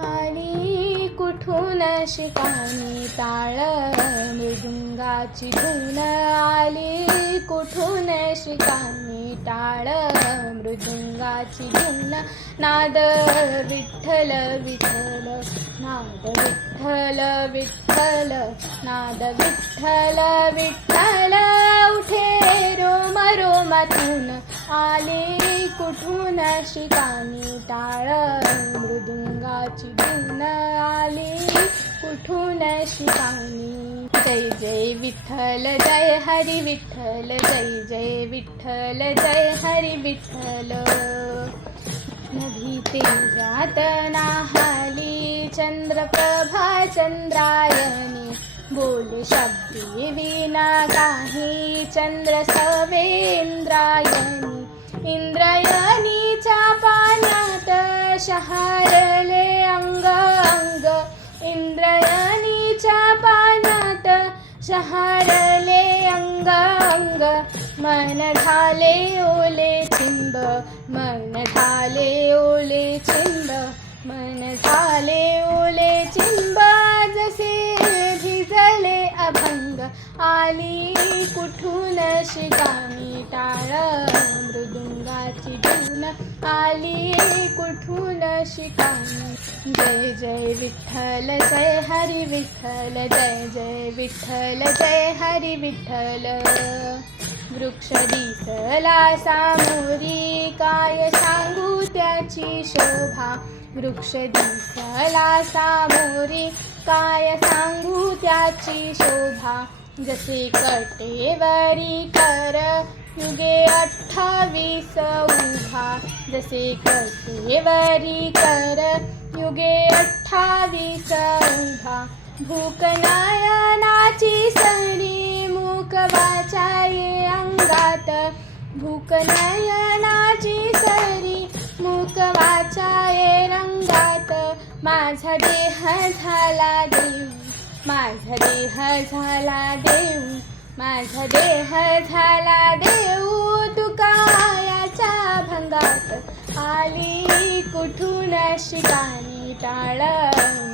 आली कुठून शिकानी टाळ मृदुंगाची धून आली कुठून शिकानी टाळ मृदुंगाची धून नाद विठ्ठल विठ्ठल नाद विठ्ठल विठ्ठल नाद विठ्ठल विठ्ठल उठे रोम रोमातून आली कुठून शिकानी टाळ मृदुंगाची धून आली कुठून शिकानी जय जय विठ्ठल जय हरी विठ्ठल जय जय विठ्ठल जय हरी विठ्ठल नभी तेजात नाहली चंद्रप्रभा चंद्रायणी बोल शब्दे विना काही चंद्र सवेंद्रायणी इंद्रायणीच्या पाण्यात शहारले अंग अंग इंद्रायणीच्या पाण्यात शहारले अंग अंग मन झाले ओले चिंब मन झाले ओले चिंब मन झाले ओले चिंब जसे भिजले अभंग आली कुठून शिकानी टाळ मृदुंगाची धून आली कुठून शिकानी जय जय विठ्ठल जय हरी विठ्ठल जय जय विठ्ठल जय हरी विठ्ठल वृक्ष दिसला सामोरी काय सांगू त्याची शोभा वृक्ष दिसला सामोरी काय सांगू त्याची शोभा जसे कटेवरी कर युगे 28 उभा जसे कटेवरी कर युगे 28 उभा भूक नयनाची सरी मूक वाचाये अंगात भूक नयनाची सरी मूक वाचाये रंगात माझा देह झाला देव माझा देह झाला देव माझा देह झाला देव तुकायाच्या भंगात आली कुठून शिकानी टाळ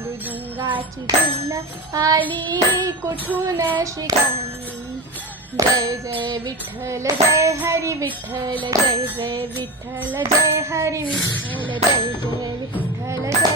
मृदुंगाची धून आली कुठून शिकानी जय जय विठ्ठल जय हरी विठ्ठल जय जय विठ्ठल जय हरी विठ्ठल जय जय विठ्ठल जय